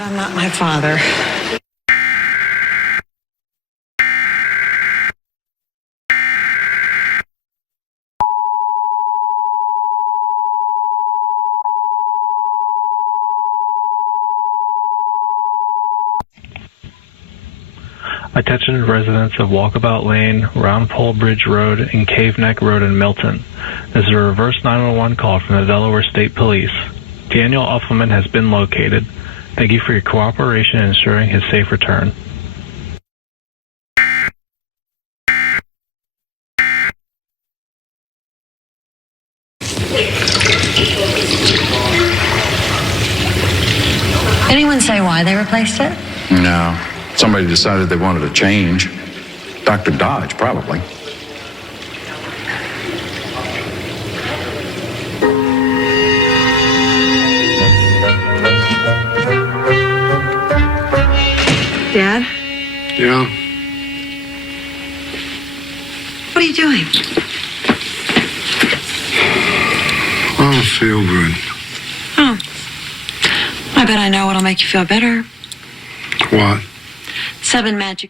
I'm not my father. Attention residents of Walkabout Lane, Round Pole Bridge Road, and Cave Neck Road in Milton. This is a reverse 911 call from the Delaware State Police. Daniel Uffelman has been located. Thank you for your cooperation in ensuring his safe return. Anyone say why they replaced it? No. Somebody decided they wanted a change. Dr. Dodge, probably. Dad? Yeah? What are you doing? I don't feel good. Oh. I bet I know what'll make you feel better. What? 7 magic.